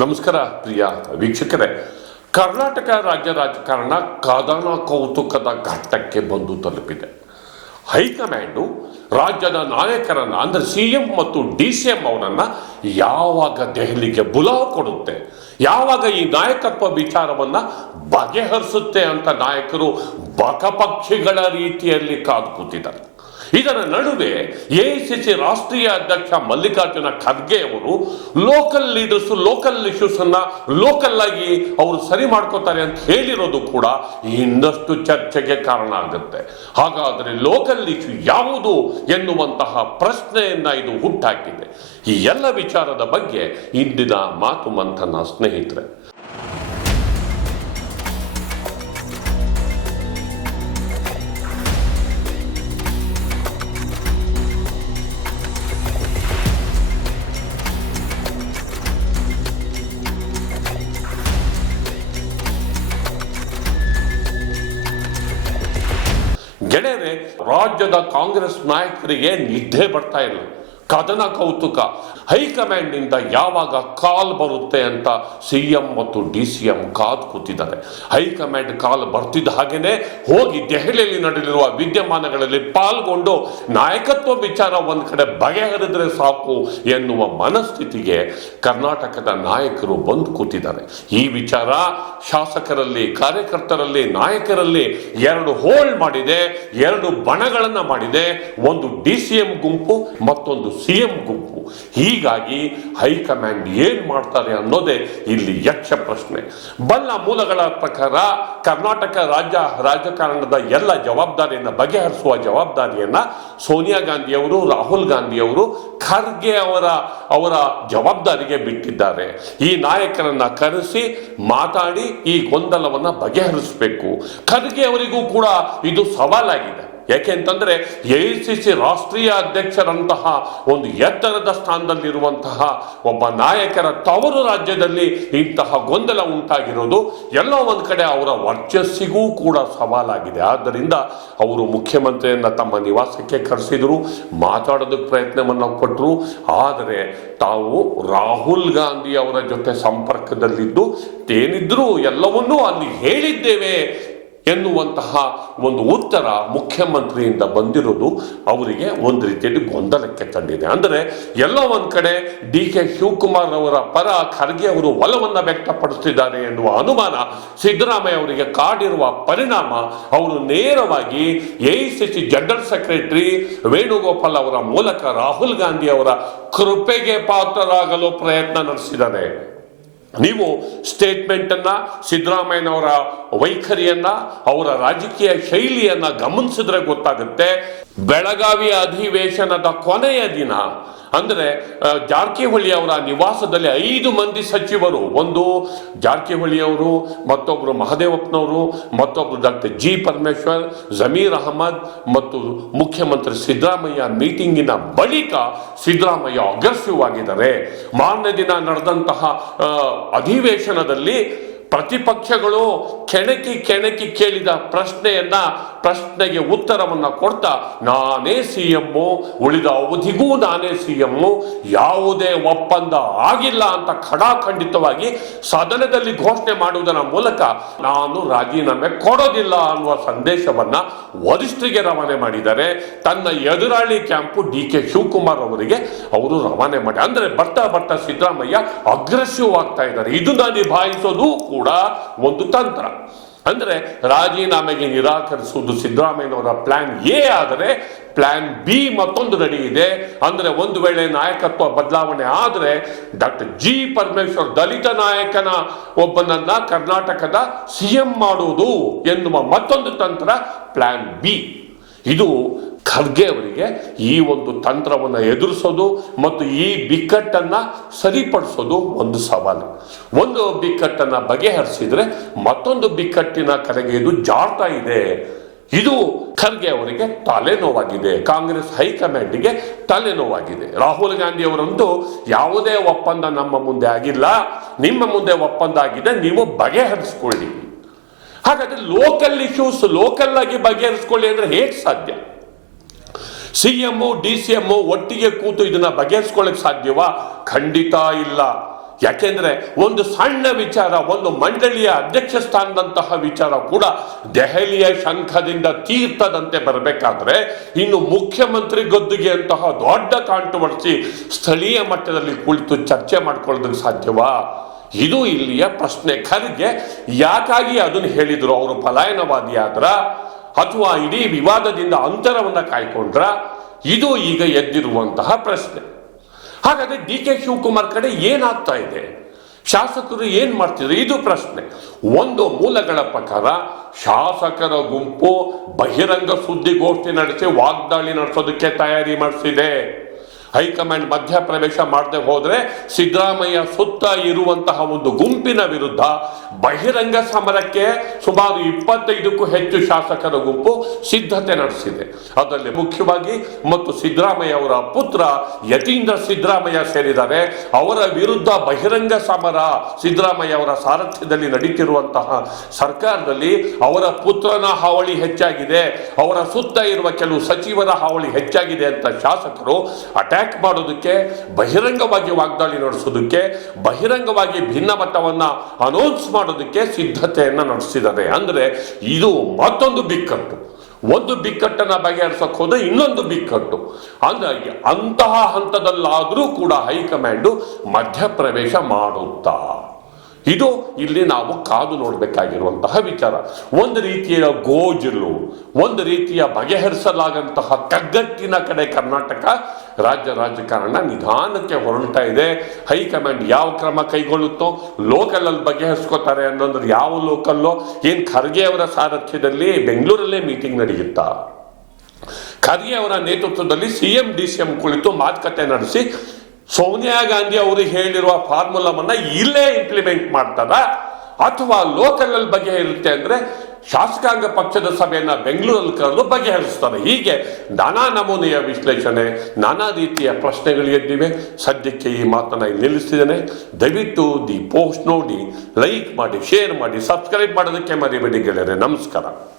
ನಮಸ್ಕಾರ ಪ್ರಿಯ ವೀಕ್ಷಕರೇ. ಕರ್ನಾಟಕ ರಾಜ್ಯ ರಾಜಕಾರಣ ಕದನ ಕೌತುಕದ ಘಟ್ಟಕ್ಕೆ ಬಂದು ತಲುಪಿದೆ. ಹೈಕಮಾಂಡು ರಾಜ್ಯದ ನಾಯಕರನ್ನ, ಅಂದ್ರೆ ಸಿ ಎಂ ಮತ್ತು ಡಿ ಸಿ ಎಂ ಅವರನ್ನ ಯಾವಾಗ ದೆಹಲಿಗೆ ಬುಲಾವ್ ಕೊಡುತ್ತೆ, ಯಾವಾಗ ಈ ನಾಯಕತ್ವ ವಿಚಾರವನ್ನ ಬಗೆಹರಿಸುತ್ತೆ ಅಂತ ನಾಯಕರು ಬಕಪಕ್ಷಿಗಳ ರೀತಿಯಲ್ಲಿ ಕಾದು ಕೂತಿದ್ದಾರೆ. ಇದರ ನಡುವೆ ಎಐಸಿಸಿ ರಾಷ್ಟ್ರೀಯ ಅಧ್ಯಕ್ಷ ಮಲ್ಲಿಕಾರ್ಜುನ ಖರ್ಗೆ ಅವರು ಲೋಕಲ್ ಲೀಡರ್ಸ್ ಲೋಕಲ್ ಇಶ್ಯೂಸ್ ಅನ್ನ ಲೋಕಲ್ ಆಗಿ ಅವರು ಸರಿ ಮಾಡ್ಕೋತಾರೆ ಅಂತ ಹೇಳಿರೋದು ಕೂಡ ಇನ್ನಷ್ಟು ಚರ್ಚೆಗೆ ಕಾರಣ ಆಗುತ್ತೆ. ಹಾಗಾದರೆ ಲೋಕಲ್ ಇಶ್ಯೂ ಯಾವುದು ಎನ್ನುವಂತಹ ಪ್ರಶ್ನೆಯನ್ನ ಇದು ಹುಟ್ಟಾಕಿದೆ. ಈ ಎಲ್ಲ ವಿಚಾರದ ಬಗ್ಗೆ ಇಂದಿನ ಮಾತು ಮಂಥನ ಸ್ನೇಹಿತರೆ ರಾಜ್ಯದ ಕಾಂಗ್ರೆಸ್ ನಾಯಕರಿಗೆ ನಿದ್ದೆ ಬರ್ತಾ ಇಲ್ಲ. ಕದನ ಕೌತುಕ. ಹೈಕಮಾಂಡ್ನಿಂದ ಯಾವಾಗ ಕಾಲ್ ಬರುತ್ತೆ ಅಂತ ಸಿ ಎಂ ಮತ್ತು ಡಿ ಸಿ ಎಂ ಕಾದ್ ಕೂತಿದ್ದಾರೆ. ಹೈಕಮಾಂಡ್ ಕಾಲ್ ಬರ್ತಿದ್ದ ಹಾಗೇನೆ ಹೋಗಿ ದೆಹಲಿಯಲ್ಲಿ ನಡೆದಿರುವ ವಿದ್ಯಮಾನಗಳಲ್ಲಿ ಪಾಲ್ಗೊಂಡು ನಾಯಕತ್ವ ವಿಚಾರ ಒಂದ್ ಕಡೆ ಬಗೆಹರಿದ್ರೆ ಸಾಕು ಎನ್ನುವ ಮನಸ್ಥಿತಿಗೆ ಕರ್ನಾಟಕದ ನಾಯಕರು ಬಂದು ಕೂತಿದ್ದಾರೆ. ಈ ವಿಚಾರ ಶಾಸಕರಲ್ಲಿ, ಕಾರ್ಯಕರ್ತರಲ್ಲಿ, ನಾಯಕರಲ್ಲಿ ಎರಡು ಹೋಲ್ಡ್ ಮಾಡಿದೆ, ಎರಡು ಬಣಗಳನ್ನ ಮಾಡಿದೆ, ಒಂದು ಡಿ ಸಿ ಎಂ ಗುಂಪು, ಮತ್ತೊಂದು ಸಿ ಎಂ ಗುಂಪು. ಹೀಗಾಗಿ ಹೈಕಮಾಂಡ್ ಏನು ಮಾಡ್ತಾರೆ ಅನ್ನೋದೇ ಇಲ್ಲಿ ಯಕ್ಷ ಪ್ರಶ್ನೆ. ಬಲ್ಲ ಮೂಲಗಳ ಪ್ರಕಾರ ಕರ್ನಾಟಕ ರಾಜ್ಯ, ರಾಜಕಾರಣದ ಎಲ್ಲ ಜವಾಬ್ದಾರಿಯನ್ನ, ಬಗೆಹರಿಸುವ ಜವಾಬ್ದಾರಿಯನ್ನ ಸೋನಿಯಾ ಗಾಂಧಿಯವರು, ರಾಹುಲ್ ಗಾಂಧಿಯವರು ಖರ್ಗೆ ಅವರ ಅವರ ಜವಾಬ್ದಾರಿಗೆ ಬಿಟ್ಟಿದ್ದಾರೆ. ಈ ನಾಯಕರನ್ನ ಕರೆಸಿ ಮಾತಾಡಿ ಈ ಗೊಂದಲವನ್ನ ಬಗೆಹರಿಸಬೇಕು. ಖರ್ಗೆ ಅವರಿಗೂ ಕೂಡ ಇದು ಸವಾಲಾಗಿದೆ. ಯಾಕೆ ಅಂತಂದ್ರೆ ಸಿ ರಾಷ್ಟ್ರೀಯ ಅಧ್ಯಕ್ಷರಂತಹ ಒಂದು ಎತ್ತರದ ಸ್ಥಾನದಲ್ಲಿರುವಂತಹ ಒಬ್ಬ ನಾಯಕರ ತವರು ರಾಜ್ಯದಲ್ಲಿ ಇಂತಹ ಗೊಂದಲ ಉಂಟಾಗಿರೋದು ಎಲ್ಲೋ ಒಂದು ಕಡೆ ಅವರ ವರ್ಚಸ್ಸಿಗೂ ಕೂಡ ಸವಾಲಾಗಿದೆ. ಆದ್ದರಿಂದ ಅವರು ಮುಖ್ಯಮಂತ್ರಿಯನ್ನ ತಮ್ಮ ನಿವಾಸಕ್ಕೆ ಕರೆಸಿದ್ರು, ಮಾತಾಡೋದಕ್ಕೆ ಪ್ರಯತ್ನವನ್ನು ಕೊಟ್ಟರು ಆದರೆ ತಾವು ರಾಹುಲ್ ಗಾಂಧಿ ಅವರ ಜೊತೆ ಸಂಪರ್ಕದಲ್ಲಿದ್ದು, ಏನಿದ್ರೂ ಎಲ್ಲವನ್ನೂ ಅಲ್ಲಿ ಹೇಳಿದ್ದೇವೆ ಎನ್ನುವಂತಹ ಒಂದು ಉತ್ತರ ಮುಖ್ಯಮಂತ್ರಿಯಿಂದ ಬಂದಿರೋದು ಅವರಿಗೆ ಒಂದು ರೀತಿಯಲ್ಲಿ ಗೊಂದಲಕ್ಕೆ ತಂದಿದೆ. ಅಂದರೆ ಎಲ್ಲೋ ಒಂದು ಕಡೆ ಡಿ ಕೆ ಶಿವಕುಮಾರ್ ಅವರ ಪರ ಖರ್ಗೆ ಅವರು ಒಲವನ್ನು ವ್ಯಕ್ತಪಡಿಸುತ್ತಿದ್ದಾರೆ ಎನ್ನುವ ಅನುಮಾನ ಸಿದ್ದರಾಮಯ್ಯ ಅವರಿಗೆ ಕಾಡಿರುವ ಪರಿಣಾಮ ಅವರು ನೇರವಾಗಿ ಎಐಸಿಸಿ ಜನರಲ್ ಸೆಕ್ರೆಟರಿ ವೇಣುಗೋಪಾಲ್ ಅವರ ಮೂಲಕ ರಾಹುಲ್ ಗಾಂಧಿ ಅವರ ಕೃಪೆಗೆ ಪಾತ್ರರಾಗಲು ಪ್ರಯತ್ನ ನಡೆಸಿದ್ದಾರೆ. ನೀವು ಸ್ಟೇಟ್ಮೆಂಟ್ ಅನ್ನ ಸಿದ್ದರಾಮಯ್ಯನವರ ವೈಖರಿಯನ್ನ ಅವರ ರಾಜಕೀಯ ಶೈಲಿಯನ್ನ ಗಮನಿಸಿದ್ರೆ ಗೊತ್ತಾಗುತ್ತೆ. ಬೆಳಗಾವಿ ಅಧಿವೇಶನದ ಕೊನೆಯ ದಿನ ಅಂದ್ರೆ ಜಾರಕಿಹೊಳಿ ಅವರ ನಿವಾಸದಲ್ಲಿ ಐದು ಮಂದಿ ಸಚಿವರು. ಒಂದು ಜಾರಕಿಹೊಳಿ ಅವರು ಮತ್ತೊಬ್ಬರು ಮಹದೇವಪ್ಪನವರು ಮತ್ತೊಬ್ಬರು ಡಾಕ್ಟರ್ ಜಿ ಪರಮೇಶ್ವರ್, ಜಮೀರ್ ಅಹಮದ್ ಮತ್ತು ಮುಖ್ಯಮಂತ್ರಿ ಸಿದ್ದರಾಮಯ್ಯ ಮೀಟಿಂಗಿನ ಬಳಿಕ ಸಿದ್ದರಾಮಯ್ಯ ಅಗ್ರೆಸಿವ್ ಆಗಿದ್ದಾರೆ. ಮಾರನೇ ದಿನ ನಡೆದಂತಹ ಅಧಿವೇಶನದಲ್ಲಿ ಪ್ರತಿಪಕ್ಷಗಳು ಕೆಣಕಿ ಕೆಣಕಿ ಕೇಳಿದ ಪ್ರಶ್ನೆಯನ್ನ ಪ್ರಶ್ನೆಗೆ ಉತ್ತರವನ್ನು ಕೊಡ್ತಾ, ನಾನೇ ಸಿ ಎಮ್ಮು ಉಳಿದ ಅವಧಿಗೂ ನಾನೇ ಸಿ ಎಮ್ಮು ಯಾವುದೇ ಒಪ್ಪಂದ ಆಗಿಲ್ಲ ಅಂತ ಖಡಾಖಂಡಿತವಾಗಿ ಸದನದಲ್ಲಿ ಘೋಷಣೆ ಮಾಡುವುದರ ಮೂಲಕ ನಾನು ರಾಜೀನಾಮೆ ಕೊಡೋದಿಲ್ಲ ಅನ್ನುವ ಸಂದೇಶವನ್ನ ವರಿಷ್ಠರಿಗೆ ರವಾನೆ ಮಾಡಿದ್ದಾರೆ. ತನ್ನ ಎದುರಾಳಿ ಕ್ಯಾಂಪು ಡಿ ಕೆ ಶಿವಕುಮಾರ್ ಅವರಿಗೆ ಅವರು ರವಾನೆ ಮಾಡಿ ಅಂದ್ರೆ ಬರ್ತಾ ಬರ್ತಾ ಸಿದ್ದರಾಮಯ್ಯ ಅಗ್ರೆಸಿವ್ ಆಗ್ತಾ ಇದ್ದಾರೆ. ಇದನ್ನ ನಿಭಾಯಿಸೋದು ಕೂಡ ಒಂದು ತಂತ್ರ. ಅಂದ್ರೆ ರಾಜೀನಾಮೆಗೆ ನಿರಾಕರಿಸುವುದು ಸಿದ್ದರಾಮಯ್ಯನವರ ಪ್ಲಾನ್ ಎ ಆದರೆ ಪ್ಲಾನ್ ಬಿ ಮತ್ತೊಂದು ರೆಡಿ ಇದೆ. ಅಂದ್ರೆ ಒಂದು ವೇಳೆ ನಾಯಕತ್ವ ಬದಲಾವಣೆ ಆದರೆ ಡಾಕ್ಟರ್ ಜಿ ಪರಮೇಶ್ವರ್ ದಲಿತ ನಾಯಕನ ಒಬ್ಬನನ್ನ ಕರ್ನಾಟಕದ ಸಿಎಂ ಮಾಡುವುದು ಎನ್ನುವ ಮತ್ತೊಂದು ತಂತ್ರ ಪ್ಲಾನ್ ಬಿ ಇದು ಖರ್ಗೆ ಅವರಿಗೆ ಈ ಒಂದು ತಂತ್ರವನ್ನು ಎದುರಿಸೋದು ಮತ್ತು ಈ ಬಿಕ್ಕಟ್ಟನ್ನು ಸರಿಪಡಿಸೋದು ಒಂದು ಸವಾಲು. ಒಂದು ಬಿಕ್ಕಟ್ಟನ್ನು ಬಗೆಹರಿಸಿದ್ರೆ ಮತ್ತೊಂದು ಬಿಕ್ಕಟ್ಟಿನ ಕಡೆಗೆ ಇದು ಜಾಡ್ತಾ ಇದೆ. ಇದು ಖರ್ಗೆ ಅವರಿಗೆ ತಲೆನೋವಾಗಿದೆ. ಕಾಂಗ್ರೆಸ್ ಹೈಕಮಾಂಡ್ಗೆ ತಲೆನೋವಾಗಿದೆ. ರಾಹುಲ್ ಗಾಂಧಿ ಅವರಂತೂ ಯಾವುದೇ ಒಪ್ಪಂದ ನಮ್ಮ ಮುಂದೆ ಆಗಿಲ್ಲ. ನಿಮ್ಮ ಮುಂದೆ ಒಪ್ಪಂದ ಆಗಿದೆ, ನೀವು ಬಗೆಹರಿಸ್ಕೊಳ್ಳಿ. ಹಾಗಾದ್ರೆ ಲೋಕಲ್ ಇಶ್ಯೂಸ್ ಲೋಕಲ್ ಆಗಿ ಬಗೆಹರಿಸ್ಕೊಳ್ಳಿ ಅಂದ್ರೆ ಹೇಗೆ ಸಾಧ್ಯ? C M D C M ಒಟ್ಟಿಗೆ ಕೂತು ಇದನ್ನ ಬಗೆಹರಿಸ್ಕೊಳ್ಳಕ್ ಸಾಧ್ಯವಾ? ಖಂಡಿತ ಇಲ್ಲ. ಯಾಕೆಂದ್ರೆ ಒಂದು ಸಣ್ಣ ವಿಚಾರ, ಒಂದು ಮಂಡಳಿಯ ಅಧ್ಯಕ್ಷ ಸ್ಥಾನದಂತಹ ವಿಚಾರ ಕೂಡ ದೆಹಲಿಯ ಶಂಖದಿಂದ ತೀರ್ಥದಂತೆ ಬರಬೇಕಾದ್ರೆ ಇನ್ನು ಮುಖ್ಯಮಂತ್ರಿ ಗದ್ದುಗೆ ಅಂತಹ ದೊಡ್ಡ ಕಾಂಟ್ರವರ್ಸಿ ಸ್ಥಳೀಯ ಮಟ್ಟದಲ್ಲಿ ಕುಳಿತು ಚರ್ಚೆ ಮಾಡ್ಕೊಳ್ಳೋದಕ್ಕೆ ಸಾಧ್ಯವಾ? ಇದು ಇಲ್ಲಿಯ ಪ್ರಶ್ನೆ. ಖರ್ಗೆ ಯಾಕಾಗಿ ಅದನ್ನು ಹೇಳಿದ್ರು? ಅವರು ಪಲಾಯನವಾದಿ ಆದ್ರ ಅಥವಾ ಇಡೀ ವಿವಾದದಿಂದ ಅಂತರವನ್ನು ಕಾಯ್ಕೊಂಡ್ರ ಇದು ಈಗ ಎದ್ದಿರುವಂತಹ ಪ್ರಶ್ನೆ. ಹಾಗಾದ್ರೆ ಡಿ ಕೆ ಶಿವಕುಮಾರ್ ಕಡೆ ಏನಾಗ್ತಾ ಇದೆ? ಶಾಸಕರು ಏನ್ ಮಾಡ್ತಿದ್ರು? ಇದು ಪ್ರಶ್ನೆ. ಒಂದು ಮೂಲಗಳ ಪ್ರಕಾರ ಶಾಸಕರ ಗುಂಪು ಬಹಿರಂಗ ಸುದ್ದಿಗೋಷ್ಠಿ ನಡೆಸಿ ವಾಗ್ದಾಳಿ ನಡೆಸೋದಕ್ಕೆ ತಯಾರಿ ಮಾಡಿಸಿದೆ. ಹೈಕಮಾಂಡ್ ಮಧ್ಯಪ್ರವೇಶ ಮಾಡದೆ ಹೋದರೆ ಸಿದ್ದರಾಮಯ್ಯ ಸುತ್ತ ಇರುವಂತಹ ಒಂದು ಗುಂಪಿನ ವಿರುದ್ಧ ಬಹಿರಂಗ ಸಮರಕ್ಕೆ ಸುಮಾರು ಇಪ್ಪತ್ತೈದಕ್ಕೂ ಹೆಚ್ಚು ಶಾಸಕರ ಗುಂಪು ಸಿದ್ಧತೆ ನಡೆಸಿದೆ. ಅದರಲ್ಲಿ ಮುಖ್ಯವಾಗಿ ಮತ್ತು ಸಿದ್ದರಾಮಯ್ಯ ಅವರ ಪುತ್ರ ಯತೀಂದ್ರ ಸಿದ್ದರಾಮಯ್ಯ ಸೇರಿದ್ದಾರೆ. ಅವರ ವಿರುದ್ಧ ಬಹಿರಂಗ ಸಮರ ಸಿದ್ದರಾಮಯ್ಯ ಅವರ ಸಾರಥ್ಯದಲ್ಲಿ ನಡೀತಿರುವಂತಹ ಸರ್ಕಾರದಲ್ಲಿ ಅವರ ಪುತ್ರನ ಹಾವಳಿ ಹೆಚ್ಚಾಗಿದೆ. ಅವರ ಸುತ್ತ ಇರುವ ಕೆಲವು ಸಚಿವರ ಹಾವಳಿ ಹೆಚ್ಚಾಗಿದೆ ಅಂತ ಶಾಸಕರು ಅಟ್ಯಾಕ್ ಮಾಡೋದಕ್ಕೆ, ಬಹಿರಂಗವಾಗಿ ವಾಗ್ದಾಳಿ ನಡೆಸೋದಕ್ಕೆ, ಬಹಿರಂಗವಾಗಿ ಭಿನ್ನಮತವನ್ನು ಅನೌನ್ಸ್ ಮಾಡೋದಕ್ಕೆ ಸಿದ್ಧತೆಯನ್ನು ನಡೆಸಿದ್ದಾರೆ. ಅಂದರೆ ಇದು ಮತ್ತೊಂದು ಬಿಕ್ಕಟ್ಟು. ಒಂದು ಬಿಕ್ಕಟ್ಟನ್ನು ಬಗೆಹರಿಸಕ್ಕೆ ಹೋದ್ರೆ ಇನ್ನೊಂದು ಬಿಕ್ಕಟ್ಟು. ಅಂದ್ರೆ ಅಂತಹ ಹಂತದಲ್ಲಾದರೂ ಕೂಡ ಹೈಕಮಾಂಡು ಮಧ್ಯಪ್ರವೇಶ ಮಾಡುತ್ತಾ ಇದು ಇಲ್ಲಿ ನಾವು ಕಾದು ನೋಡಬೇಕಾಗಿರುವಂತಹ ವಿಚಾರ. ಒಂದು ರೀತಿಯ ಗೋಜಲು ಒಂದು ರೀತಿಯ ಬಗೆಹರಿಸಲಾಗಂತಹ ಕಗ್ಗಟ್ಟಿನ ಕಡೆ ಕರ್ನಾಟಕ ರಾಜ್ಯ ರಾಜಕಾರಣ ನಿಧಾನಕ್ಕೆ ಹೊರಡ್ತಾ ಇದೆ. ಹೈಕಮಾಂಡ್ ಯಾವ ಕ್ರಮ ಕೈಗೊಳ್ಳುತ್ತೋ ಲೋಕಲಲ್ಲಿ ಬಗೆಹರಿಸ್ಕೋತಾರೆ ಅನ್ನೋದ್ರ ಯಾವ ಲೋಕಲ್ಲೋ, ಏನ್ ಖರ್ಗೆ ಅವರ ಸಾರಥ್ಯದಲ್ಲಿ ಬೆಂಗಳೂರಲ್ಲೇ ಮೀಟಿಂಗ್ ನಡೆಯುತ್ತಾ? ಖರ್ಗೆ ಅವರ ನೇತೃತ್ವದಲ್ಲಿ ಸಿಎಂ ಡಿ ಸಿ ಎಂ ಕುಳಿತು ಮಾತುಕತೆ ನಡೆಸಿ ಸೋನಿಯಾ ಗಾಂಧಿ ಅವರು ಹೇಳಿರುವ ಫಾರ್ಮುಲಾವನ್ನ ಇಲ್ಲೇ ಇಂಪ್ಲಿಮೆಂಟ್ ಮಾಡ್ತಾರ? ಅಥವಾ ಲೋಕಲ್ ಅಲ್ಲಿ ಇರುತ್ತೆ ಅಂದ್ರೆ ಶಾಸಕಾಂಗ ಪಕ್ಷದ ಸಭೆಯನ್ನ ಬೆಂಗಳೂರಲ್ಲಿ ಕರೆದು ಬಗೆಹರಿಸ್ತಾರೆ. ಹೀಗೆ ನಾನಾ ನಮೂನೆಯ ವಿಶ್ಲೇಷಣೆ, ನಾನಾ ರೀತಿಯ ಪ್ರಶ್ನೆಗಳು ಎದ್ದಿವೆ. ಸದ್ಯಕ್ಕೆ ಈ ಮಾತನ್ನ ನಿಲ್ಲಿಸ್ತಿದ್ದೇನೆ. ದಯವಿಟ್ಟು ದಿ ಪೋಸ್ಟ್ ನೋಡಿ, ಲೈಕ್ ಮಾಡಿ, ಶೇರ್ ಮಾಡಿ, ಸಬ್ಸ್ಕ್ರೈಬ್ ಮಾಡೋದಕ್ಕೆ ಮರಿಬೇಡಿ ಗೆಳೆಯರೆ. ನಮಸ್ಕಾರ.